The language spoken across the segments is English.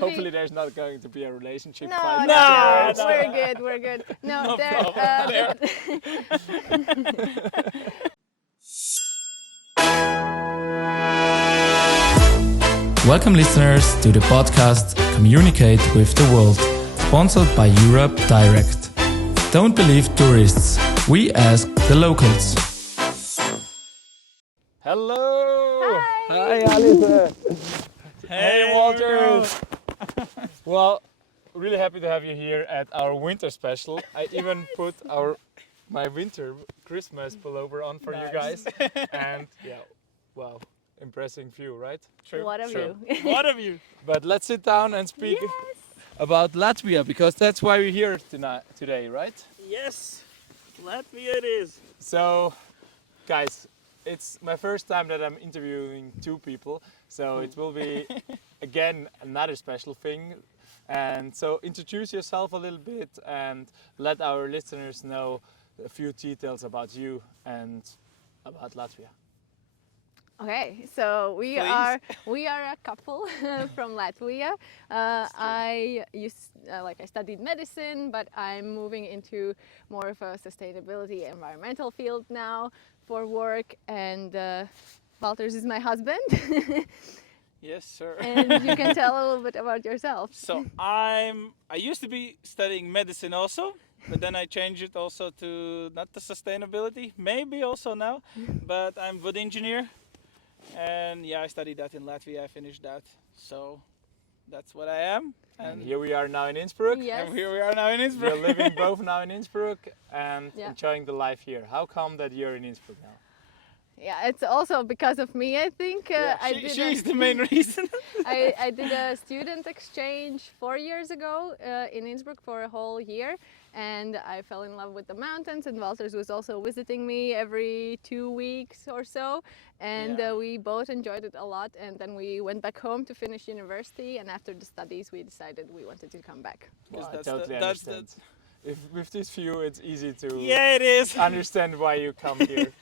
Hopefully there's not going to be a relationship No, fight. no, we're good. No, Welcome listeners to the podcast Communicate with the World, sponsored by Europe Direct. Don't believe tourists, we ask the locals. Hello! Hi! Alise! Hey, Walters! Well, really happy to have you here at our winter special. I even put my winter Christmas pullover on for you guys. And yeah, wow, impressive view, right? True. What of True. you? What of you? But let's sit down and speak about Latvia, because that's why we're here today, right? Yes, Latvia it is. So, guys, it's my first time that I'm interviewing two people, so it will be again another special thing. And so introduce yourself a little bit and let our listeners know a few details about you and about Latvia. Okay, so we are a couple from Latvia. I studied medicine, but I'm moving into more of a sustainability environmental field now for work. And Valters is my husband. Yes, sir. And you can tell a little bit about yourself. So I used to be studying medicine also, but then I changed it also to not the sustainability, maybe also now, but I'm wood engineer. And yeah, I studied that in Latvia. I finished that, so that's what I am. And here we are now in Innsbruck. Yes. And here we are now in Innsbruck. We're living both now in Innsbruck and Yeah. enjoying the life here. How come that you're in Innsbruck now? Yeah, it's also because of me, I think. She's the main reason. I did a student exchange 4 years ago in Innsbruck for a whole year, and I fell in love with the mountains, and Valters was also visiting me every 2 weeks or so, and we both enjoyed it a lot. And then we went back home to finish university, and after the studies we decided we wanted to come back. Well, I totally understand. If with this view, it's easy to it is. understand why you come here.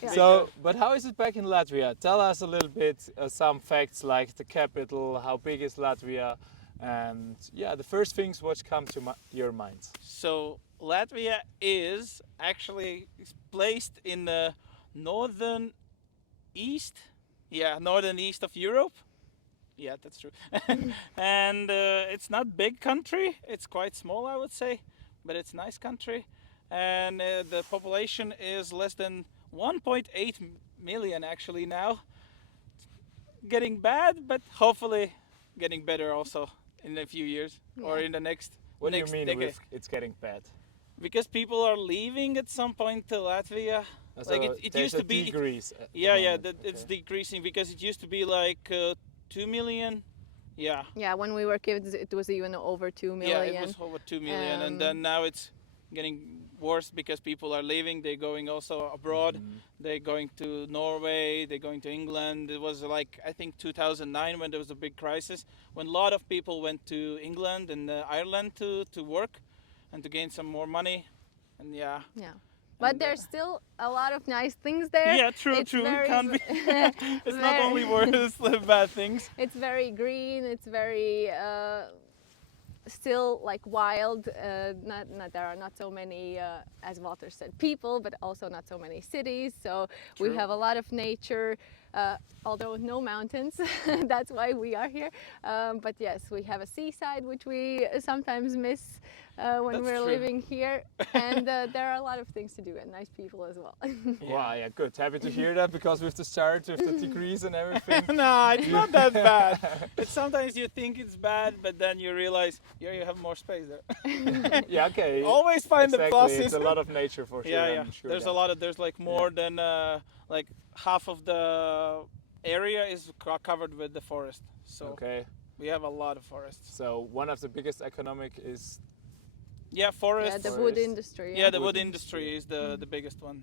Yeah. So, but how is it back in Latvia? Tell us a little bit some facts like the capital, how big is Latvia, and yeah, the first things which come to your minds. So Latvia is actually placed in the northern east of Europe. Yeah, that's true. And it's not big country. It's quite small, I would say, but it's nice country. And the population is less than 1.8 million actually now. Getting bad, but hopefully getting better also in a few years or in the next What do you next mean decade. with it's getting bad? Because people are leaving at some point to Latvia. So Like it there's used a to be. decrease at the Yeah, moment. it's decreasing because it used to be like 2 million. Yeah. Yeah, when we were kids, it was even over 2 million. Yeah, it was over 2 million, and then now it's getting worse because people are leaving. They're going also abroad. They're going to Norway. They're going to England. It was like I think 2009 when there was a big crisis when a lot of people went to England and Ireland to work and to gain some more money, and yeah. But there's still a lot of nice things there. Yeah, true. It's It very can't be. It's not only worse bad things. It's very green. It's very still like wild. There are not so many, as Walter said, people, but also not so many cities. So we have a lot of nature, although no mountains. That's why we are here. But yes, we have a seaside, which we sometimes miss when we're living here. And there are a lot of things to do and nice people as well. Wow, yeah, good. Happy to hear that, because with the start, with the degrees and everything. No, it's not that bad. But sometimes you think it's bad, but then you realize you have more space there. Yeah, okay. Always find the pluses. It's a lot of nature for sure. Yeah. I'm sure There's a lot of. There's like more than like half of the area is covered with the forest. So we have a lot of forests. So one of the biggest economic is. Yeah, forest. Yeah, the wood industry. Yeah, the wood industry is the biggest one.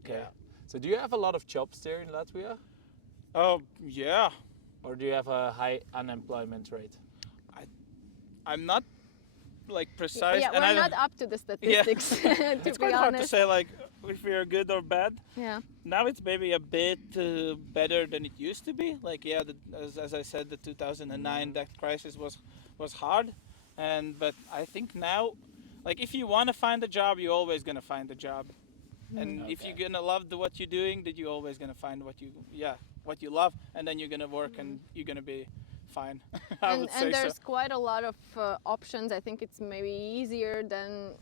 Okay. Yeah. So do you have a lot of jobs there in Latvia? Oh, yeah. Or do you have a high unemployment rate? I'm not like precise. Yeah, and we're not up to the statistics. To it's be quite hard to honest. say like if we are good or bad. Yeah. Now it's maybe a bit better than it used to be. Like yeah, as I said, the 2009 that crisis was hard, but I think now, like if you want to find a job, you're always gonna find a job, and if you're gonna love what you're doing, then you're always gonna find what you love, and then you're gonna work and you're gonna be fine. I would say And there's so. quite a lot of options. I think it's maybe easier than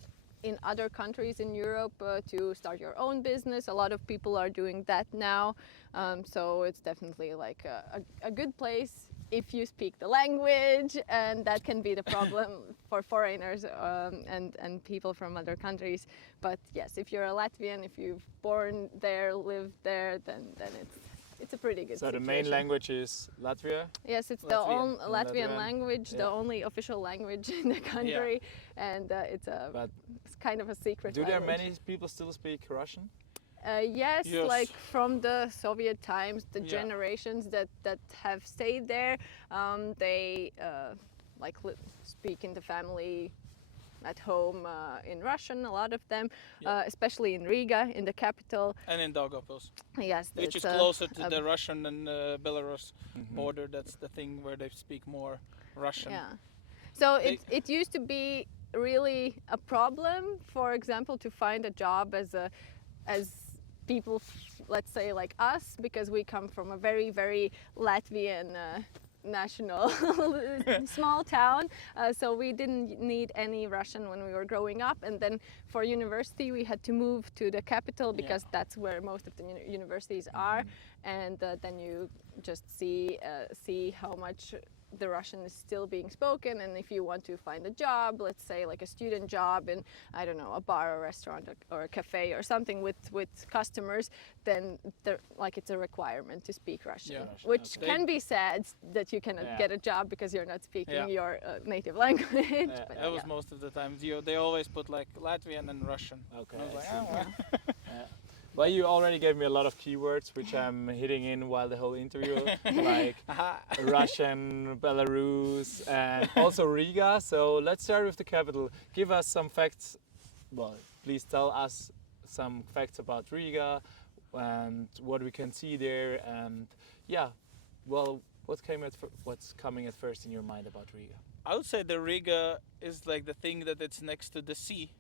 in other countries in Europe to start your own business. A lot of people are doing that now. So it's definitely like a good place if you speak the language, and that can be the problem for foreigners and people from other countries. But yes, if you're a Latvian, if you've born there, lived there, then it's a pretty good So situation. the main language is Latvia. Yes, it's the Latvian. Latvian Latvian, language, the yeah. only official language in the country, and But it's kind of a secret do there language. many people still speak Russian? Yes, Yes. like from the Soviet times, the Yeah. generations that have stayed there, they speak in the family at home in Russian, a lot of them, Yeah. especially in Riga, in the capital. And in Daugavpils, Yes, which it's is closer to a- the Russian and Belarus border. That's the thing where they speak more Russian. Yeah. So They- it used to be really a problem, for example, to find a job as people, let's say like us, because we come from a very, very Latvian national small town, so we didn't need any Russian when we were growing up, and then for university we had to move to the capital because that's where most of the universities are, and then you just see how much the Russian is still being spoken, and if you want to find a job, let's say like a student job in, I don't know, a bar or restaurant or a cafe or something with customers, then it's a requirement to speak Russian, Yeah. which Okay. can be sad that you cannot Yeah. get a job because you're not speaking Yeah. your native language. Yeah. but That was yeah. most of the time. They always put like Latvian and Russian. Okay. I was I like, see. oh, well. Well, you already gave me a lot of keywords, which I'm hitting in while the whole interview, like Russian, Belarus, and also Riga. So let's start with the capital. Give us some facts. Well, please tell us some facts about Riga and what we can see there. And yeah, well, what's coming at first in your mind about Riga? I would say the Riga is like the thing that it's next to the sea.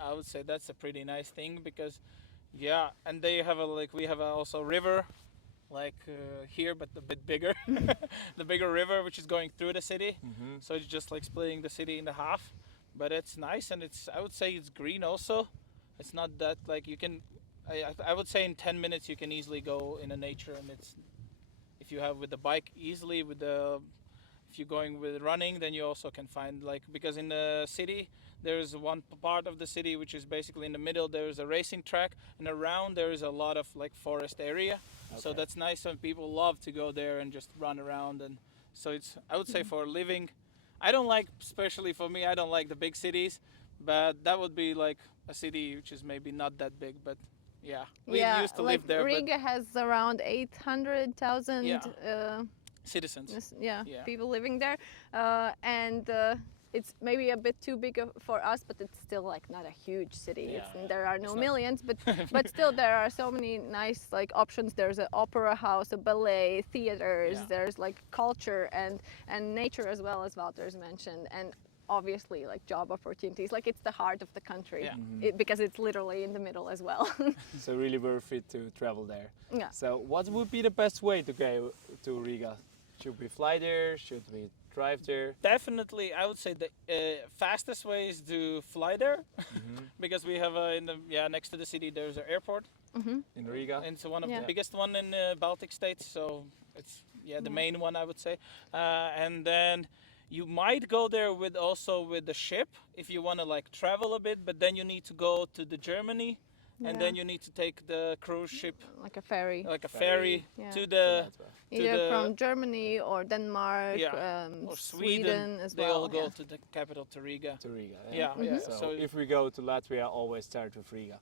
I would say that's a pretty nice thing because, yeah, and they have we have also river, like here, but a bit bigger, the bigger river which is going through the city. So it's just like splitting the city in half, but it's nice and I would say it's green also. It's not that like you can, I would say in 10 minutes you can easily go in the nature, and if you have with the bike easily if you're going with running, then you also can find because in the city there's one part of the city which is basically in the middle. There's a racing track, and around there is a lot of forest area. So Okay. that's nice, and people love to go there and just run around. And so I would say for living, especially for me, I don't like the big cities, but that would be like a city which is maybe not that big, but yeah, we used to live there. Riga has around 800,000 Yeah. Citizens. Yeah. people living there, and it's maybe a bit too big for us, but it's still not a huge city. There are no not. millions, but still there are so many nice options. There's an opera house, a ballet, theaters. Yeah. There's culture and nature as well, as Valters mentioned, and obviously job opportunities. It's the heart of the country. Yeah. Because it's literally in the middle as well. So really worth it to travel there. Yeah. So what would be the best way to go to Riga? Should we fly there? Should we drive there? Definitely, I would say the fastest way is to fly there, because we have next to the city there's an airport, In Riga? and it's one of Yeah. the biggest one in the Baltic states. So it's the main one, I would say. And then you might go there with the ship if you want to travel a bit, but then you need to go to the Germany, and then you need to take the cruise ship, Like a ferry. like a ferry, Yeah. to the Either from Germany or Denmark, or Sweden as They well. all go yeah. to the capital, to Riga. To Riga. Yeah. So, So if we go to Latvia, always start with Riga.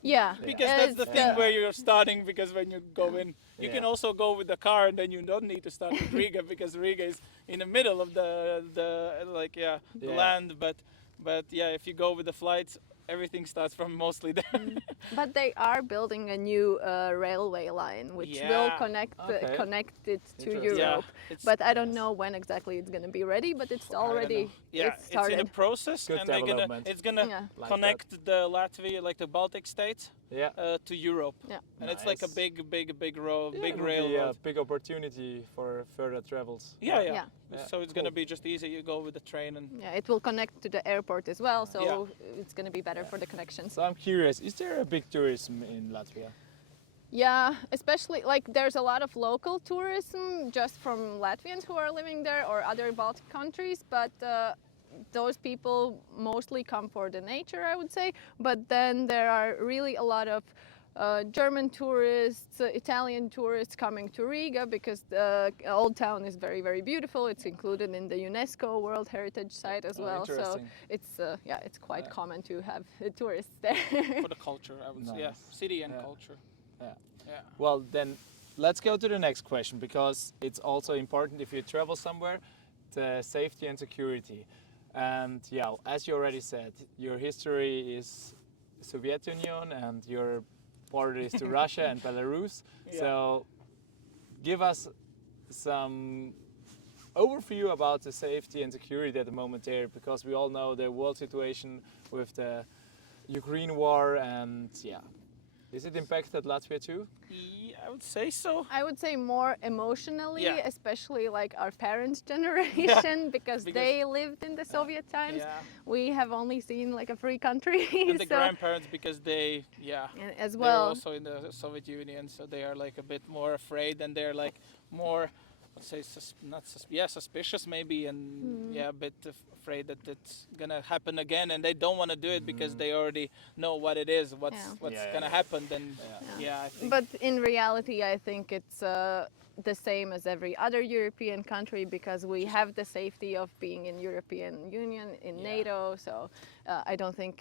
Yeah, Because that's the it's, thing where you're starting, because when you go in, you Yeah. can also go with the car, and then you don't need to start with Riga, because Riga is in the middle of the Yeah. land. But if you go with the flights, everything starts from mostly there. But they are building a new railway line, which will Yeah. connect Okay. connect it to Interesting. Europe. it's- But I don't know when exactly it's going to be ready. But it's I don't already know. Yeah, it's it's in started. a process, Good and development. it's gonna Yeah. Like connect the Latvia, like the Baltic states, Yeah. to Europe. Yeah. And it's like a Nice. big road, Yeah, big it would be railroad. a big opportunity for further travels. Yeah. Yeah. So it's gonna be just easy. You go with the train and Yeah, it will connect to the airport as well, so Yeah. it's going to be better for the connections. So I'm curious, is there a big tourism in Latvia? Yeah, especially like there's a lot of local tourism just from Latvians who are living there or other Baltic countries, but those people mostly come for the nature, I would say. But then there are really a lot of German tourists, Italian tourists coming to Riga because the old town is very, very beautiful. It's included in the UNESCO World Heritage Site as Oh, well. So interesting. it's quite common to have tourists there. for the culture, I would say. Yeah, Nice. city and Yeah. culture. Yeah. Yeah. Well, then let's go to the next question because it's also important if you travel somewhere, the safety and security. And yeah, as you already said, your history is Soviet Union and your border is to Russia and Belarus. Yeah. So give us some overview about the safety and security at the moment there, because we all know the world situation with the Ukraine war, and yeah, is it impacted Latvia too? Yeah, I would say so. I would say more emotionally, Yeah. especially like our parents' generation, because Because- they lived in the Soviet times. Yeah. We have only seen like a free country, And the so grandparents, because they, and as they were well. also in the Soviet Union, so they are like a bit more afraid, and they're like more, let's say, suspicious maybe, and yeah, a bit afraid that it's gonna happen again, and they don't want to do it because they already know what it is, what's Yeah. Yeah, gonna yeah. happen. Then I think. But in reality, I think it's the same as every other European country because we have the safety of being in European Union, in Yeah. NATO. So I don't think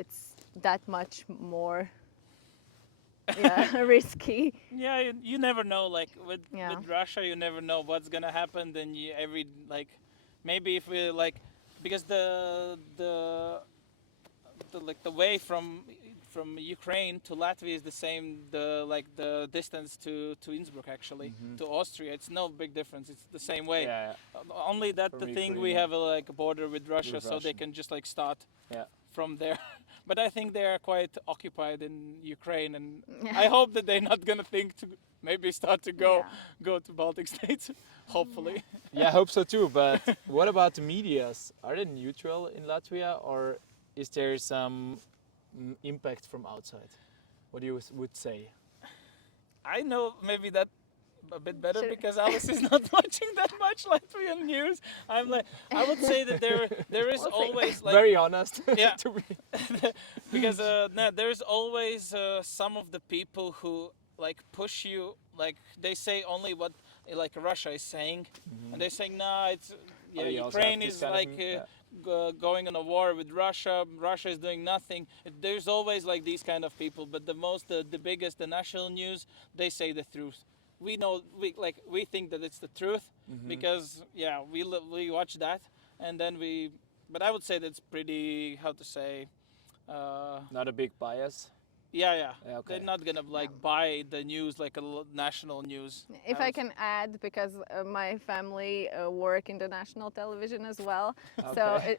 it's that much more risky. Yeah, you never know. Like with Yeah. Russia, you never know what's gonna happen. Then maybe if we like, because the way from Ukraine to Latvia is the same. The distance to Innsbruck actually to Austria. It's no big difference. It's the same way. Yeah, Only that From the thing we Ukraine. have a border with Russia, so they Russian. can just like start yeah. from there. But I think they are quite occupied in Ukraine, and Yeah. I hope that they're not gonna think to maybe start to Yeah. go to Baltic states. Hopefully. Yeah, I hope so too. But what about the medias? Are they neutral in Latvia, or is there some impact from outside? What do you would say? I know maybe that a bit better Sure. because Alice is not watching that much Latvian news. I would say that there is We'll see. always like Very honest. Yeah. to be. because there's always some of the people who like push you, like they say only what like Russia is saying, and they're saying nah, it's you also Ukraine have this is kind of like going on a war with Russia. Russia is doing nothing. There's always like these kind of people, but the biggest, the national news, they say the truth. We know we think that it's the truth because we watch that, and then but I would say that's pretty, how to say, Not a big bias. yeah, Yeah, okay. they're not gonna like buy the news like national news. If I can add, because my family work in the national television as well, so Okay.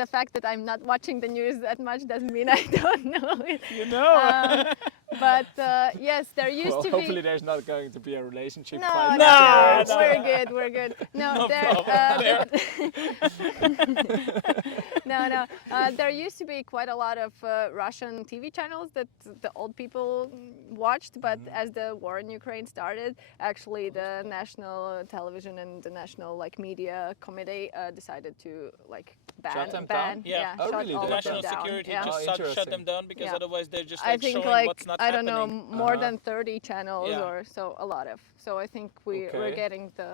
the fact that I'm not watching the news that much doesn't mean I don't know it. You know. But yes, there used Well, to hopefully be. there's not going to be a relationship No, fight. no, No, we're good, we're good. No, No there, problem no. There used to be quite a lot of Russian TV channels that the old people watched, but as the war in Ukraine started, actually the national television and the national like media committee decided to like Shut them ban, down? Yeah. Oh, shut really? all The The of them national down. security Yeah. just Oh, shut interesting. them down because Yeah. otherwise they're just I like think showing like what's not I don't know happening. more than 30 channels Yeah. or so, a lot of. So I think we're Okay. getting the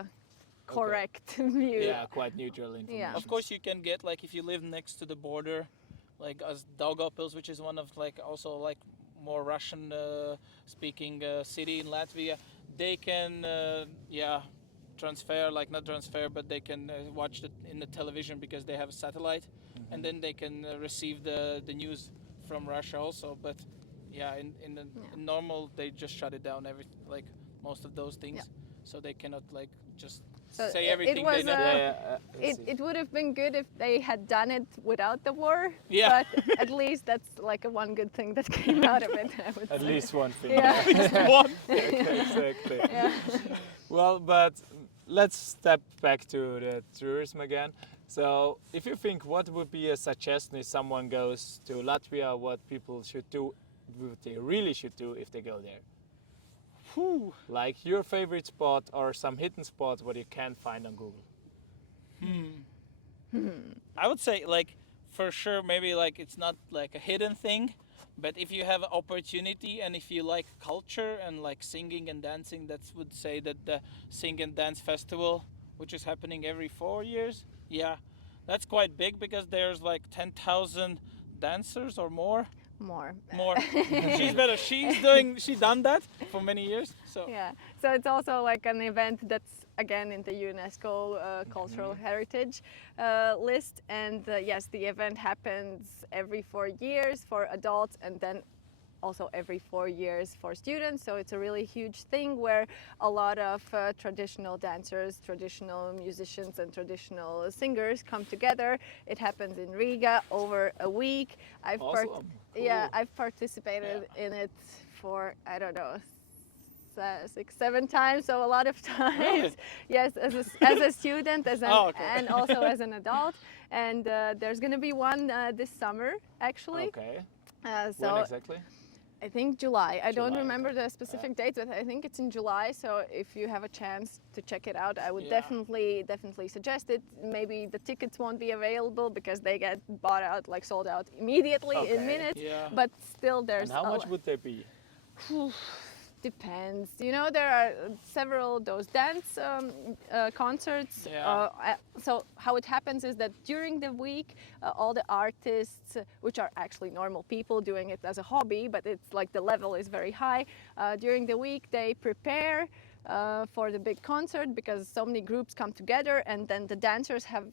correct view. Yeah, quite neutral information. Of course, you can get like if you live next to the border, like as Daugavpils, which is one of like also like more Russian speaking city in Latvia, they can transfer, like not transfer, but they can watch it in the television because they have a satellite, and then they can receive the news from Russia also, but yeah, in the normal they just shut it down like most of those things, so they cannot like just So say it everything was they know. I see. it would have been good if they had done it without the war. Yeah. But at least that's like a one good thing that came out of it, I would At say. least one thing. Yeah. One. Okay, exactly. Yeah. Well, but let's step back to the tourism again. So, if you think what would be a suggestion if someone goes to Latvia, what people should do, what they really should do if they go there? Whew. Like your favorite spot or some hidden spot what you can't find on Google. I would say like for sure maybe like it's not like a hidden thing, but if you have an opportunity and if you like culture and like singing and dancing, that would say that the Sing and Dance Festival, which is happening every 4 years, yeah, that's quite big because there's like 10,000 dancers or more. More. She's better. She's done that for many years. So Yeah. So it's also like an event that's again in the UNESCO cultural heritage list, and yes, the event happens every 4 years for adults, and then also every 4 years for students. So it's a really huge thing where a lot of traditional dancers, traditional musicians and traditional singers come together. It happens in Riga over a week. Awesome. Yeah, Cool. I've participated in it for, I don't know, 6, 7 times, so a lot of times. Really? Yes, as a student, and also as an adult. And there's going to be one this summer, actually. Okay. So When exactly? I think July. I don't July, remember the specific dates, but I think it's in July. So if you have a chance to check it out, I would Yeah. definitely suggest it. Maybe the tickets won't be available because they get bought out, like sold out immediately in Okay. minutes. Yeah. But still, there's And how a much would they be? Depends. You know, there are several those dance concerts. Yeah. So how it happens is that during the week, all the artists, which are actually normal people doing it as a hobby, but it's like the level is very high. During the week, they prepare for the big concert because so many groups come together, and then the dancers have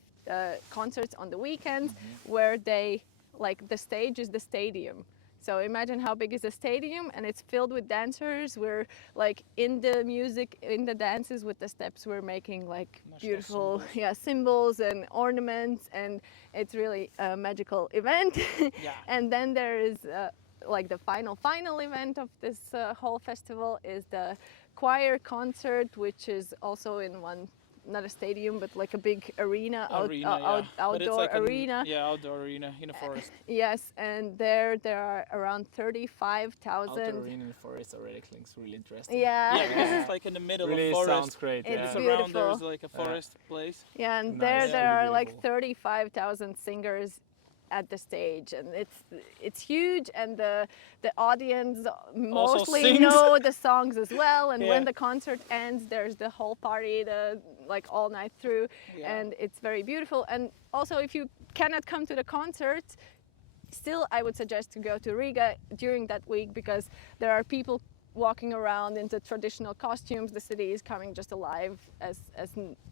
concerts on the weekends where they, like, the stage is the stadium. So imagine how big is a stadium, and it's filled with dancers. We're like in the music, in the dances with the steps, we're making like National beautiful symbols. symbols and ornaments, and it's really a magical event. Yeah. And then there is like the final event of this whole festival is the choir concert, which is also in one, not a stadium, but like a big arena, But it's outdoor like arena. outdoor arena in a forest. Yes, and there are around Outdoor 35,000. arena in the forest already looks really interesting. Yeah. Yeah, because it's like in the middle Really of forest. sounds great. It's Yeah. It's beautiful. around there's like a forest place. Yeah, and Nice. there Yeah. are like Beautiful. 35,000 singers at the stage, and it's huge, and the audience mostly sings. know the songs as well. And Yeah. when the concert ends, there's the whole party, like all night through, Yeah. and it's very beautiful. And also, if you cannot come to the concert, still I would suggest to go to Riga during that week, because there are people walking around in the traditional costumes. The city is coming just alive as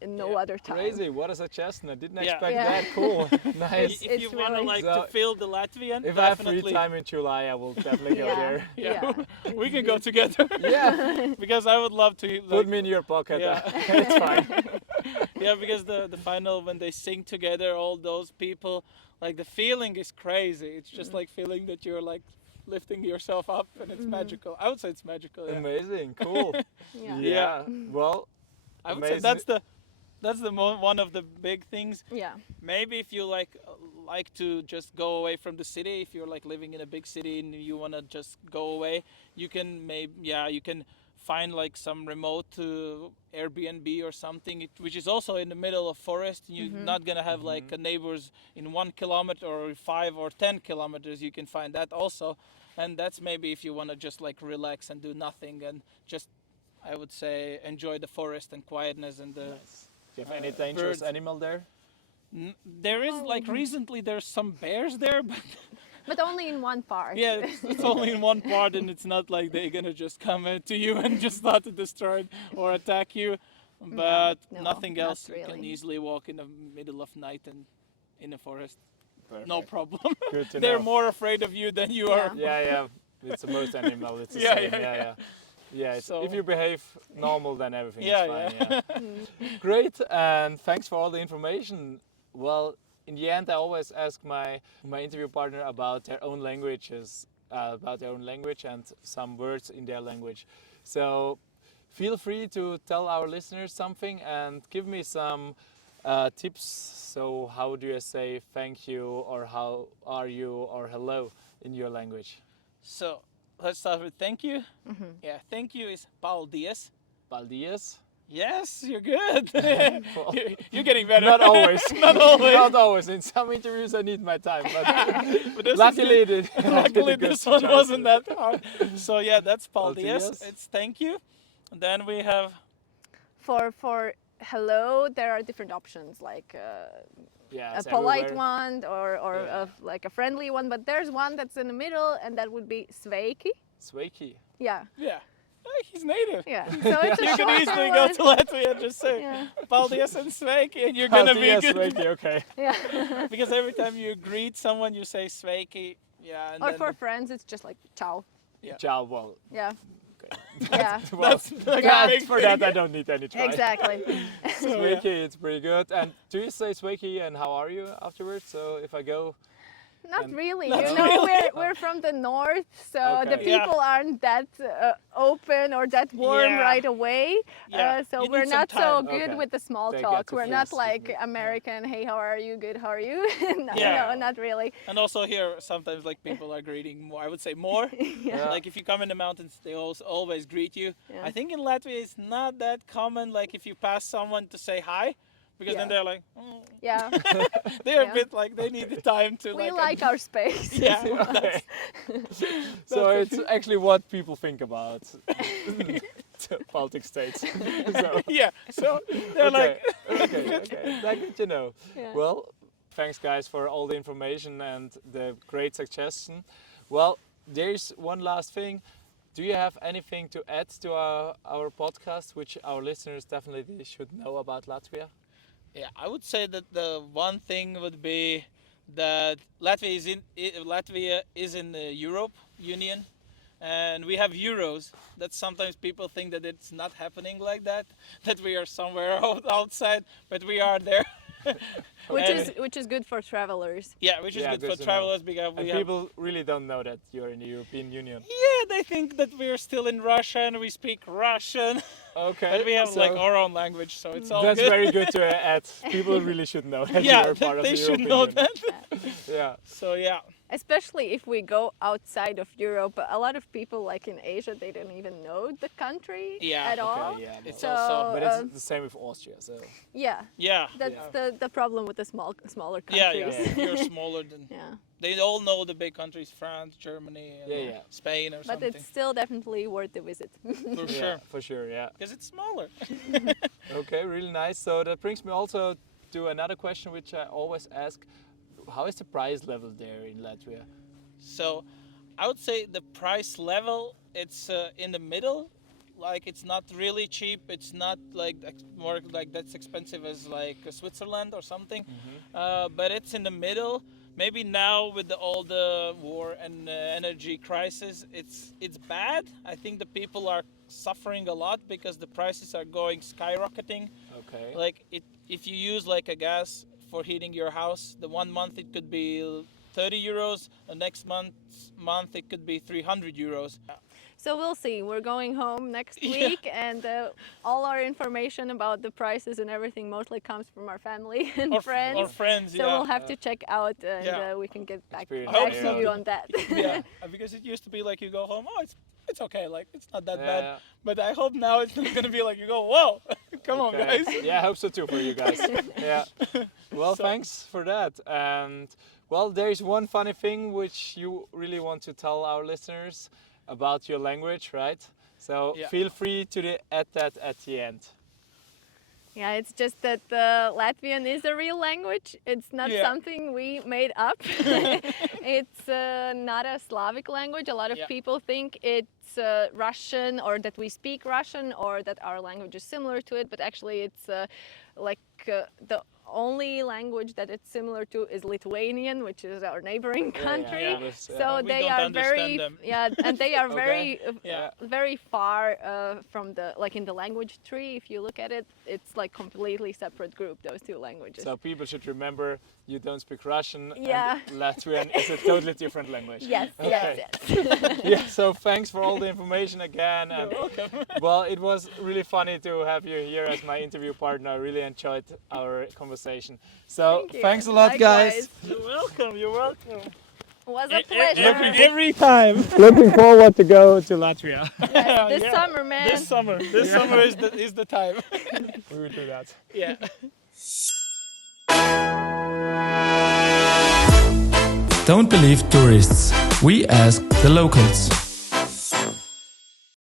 in no Yeah. other time. Crazy, what a suggestion. I didn't Yeah. expect Yeah. that. Cool. Nice. If you It's want to really- like So, to feel the Latvian, If I have free definitely. time in July, I will definitely go there. Yeah. We can go together. Yeah. Because I would love to. Put Like, me in your pocket. Yeah. It's fine. yeah, because the final when they sing together, all those people, like the feeling is crazy. It's just like feeling that you're like lifting yourself up, and it's magical. I would say it's magical. Yeah. Amazing. Cool. Yeah. Yeah. Well, I would say amazing. that's the one of the big things. Yeah. Maybe if you like to just go away from the city, if you're like living in a big city and you want to just go away, you can you can find like some remote Airbnb or something, which is also in the middle of forest. You're not gonna have like neighbors in 1 kilometer or 5 or 10 kilometers. You can find that also, and that's maybe if you want to just like relax and do nothing and just, I would say, enjoy the forest and quietness and the. Do you have any dangerous birds. animal there? There is like recently there's some bears there, but But only in one part. yeah, it's only in one part, and it's not like they're gonna just come to you and just start to destroy it or attack you. But no, nothing not else. You can really. easily walk in the middle of night and in the forest. no problem. Good to They're know. more afraid of you than you are. Yeah. It's the most animal. It's the Yeah, same. yeah. Yeah, if So- you behave normal, then everything's Yeah, fine. yeah. Yeah. Great, and thanks for all the information. Well, in the end, I always ask my interview partner about their own languages, and some words in their language. So feel free to tell our listeners something and give me some tips. So how do you say thank you, or how are you, or hello in your language? So let's start with thank you. Yeah, thank you is paldies. Paldies. Yes, you're good. You're getting better. Not always. Not always. Not always. In some interviews, I need my time. But But this is luckily, good. I did Luckily, a good this one choice. wasn't that hard. So yeah, that's paldies. Paldies. It's thank you. And then we have For hello, there are different options like Yeah, a it's polite everywhere. one or Yeah. like a friendly one, but there's one that's in the middle, and that would be sveiki. Sveiki. Yeah, yeah. Hey, he's native. yeah. So it's a You can shorter easily go one. to Latvia and just say Yeah. paldies and sveiki, and you're gonna be Paldies, good. Sveiki, okay. Yeah. Because every time you greet someone, you say sveiki. Yeah. And Or then for friends, it's just like ciao. Yeah. Ciao, well. Yeah. Okay. Yeah. Well, That's like Yeah. a big for thing. that, I don't need any try. Exactly. So, yeah. Sveiki, it's pretty good. And do you say Sveiki and how are you afterwards? So if I go, Not And- really. Not You know, really. we're from the north, so the Okay. Yeah. people aren't that open or that warm Yeah. right away. Yeah. So You we're need some not so time. good Okay. with the small They talk. get to We're not face like people. American. Hey, how are you? Good. How are you? No, Yeah. no, not really. And also here, sometimes like people are greeting more. I would say more. Yeah. Like if you come in the mountains, they also always greet you. Yeah. I think in Latvia it's not that common. Like if you pass someone to say hi, because then Yeah. they're like, mm. Yeah. they're Yeah. a bit like they need the time to We like. like our space. Yeah. okay. So That's it's actually what people think about the Baltic states. So, Yeah. So they're okay. like. okay. That's good to know. Yeah. Well, thanks guys for all the information and the great suggestion. Well, there's one last thing. Do you have anything to add to our podcast, which our listeners definitely should know about Latvia? Yeah, I would say that the one thing would be that Latvia is in the Europe Union, and we have euros. That sometimes people think that it's not happening like that, that we are somewhere outside, but we are there. Which is good for travelers. Yeah, which is Yeah, good good for to know. travelers because And we have. people really don't know that you're in the European Union. Yeah, they think that we are still in Russia and we speak Russian, Okay. but we have like so our own language, so it's all that's good. very good to add. People really should know that Yeah, you're part of they the should European know Union. that. Yeah. So yeah. Especially if we go outside of Europe, a lot of people like in Asia, they don't even know the country Yeah, at all. Okay, yeah. It's So, also. But it's the same with Austria, so Yeah, Yeah. that's Yeah. the problem with the smaller Yeah, countries. yeah. If you're smaller than. Yeah. They all know the big countries: France, Germany, and Yeah, yeah. Spain, or But something. it's still definitely worth the visit. For yeah, sure, for sure, yeah. because it's smaller. Okay, really nice. So that brings me also to another question which I always ask. How is the price level there in Latvia? So, I would say the price level it's in the middle. Like it's not really cheap. It's not like more like that's expensive as like Switzerland or something. But it's in the middle. Maybe now with all the war and energy crisis, it's bad. I think the people are suffering a lot because the prices are going skyrocketing. Okay. Like if you use like a gas for heating your house, the 1 month it could be 30 euros. The next month it could be 300 euros. So we'll see. We're going home next Yeah. week, and all our information about the prices and everything mostly comes from our family and friends. Or friends, So yeah. we'll have to check out, and Yeah. We can get back Experience. I back hope to so. you on that. Yeah, because it used to be like you go home, oh, it's okay, like it's not that Yeah. bad. But I hope now it's not gonna be like you go, whoa, come on, Okay. guys. Yeah, I hope so too for you guys. Yeah. Well, So- thanks for that. And well, there is one funny thing which you really want to tell our listeners about your language, right? So Yeah. feel free to add that at the end. Yeah, it's just that Latvian is a real language. It's not Yeah. something we made up. It's not a Slavic language. A lot of Yeah. people think it's Russian, or that we speak Russian, or that our language is similar to it. But actually, it's the only language that it's similar to is Lithuanian, which is our neighboring country. yeah. So We they don't are understand very, them. and they are Okay. very far from the, like in the language tree. If you look at it, it's like completely separate group, those two languages. So people should remember you don't speak Russian Yeah. and Latvian is a totally different language. Yes, Okay. yes. Yeah, so thanks for all the information again. And Welcome. well, it was really funny to have you here as my interview partner. I really enjoyed our conversation. So Thank you. thanks a lot, Likewise. guys. You're welcome. You're welcome. Was a pleasure. Every time. Looking forward to go to Latvia. Yes, this Yeah. summer, man. This summer. This summer is the time. We will do that. Yeah. Don't believe tourists. We ask the locals.